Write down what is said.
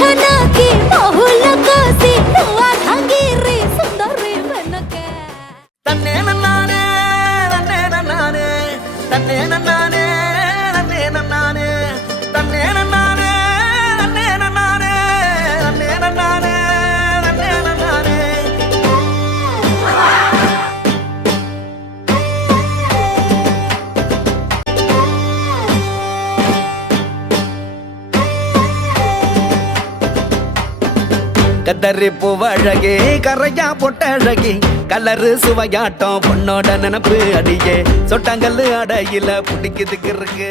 छना की बहुल कोसी हुआ खंगीरी सुंदरी बनके तन्ने नन्नाने नन्ने नन्नाने तन्ने नन्नाने नन्ने नन्नाने तन्ने नन्नाने नन्ने नन्नाने नन्ने नन्नाने नन्ने नन्नाने கதறி பூவழகே கரையா பொட்டழகி கலரு சுவையாட்டம் பொண்ணோட நினப்பு அடியே சொட்டாங்கல்லு அடையில பிடிக்குதுக்கு இருக்கு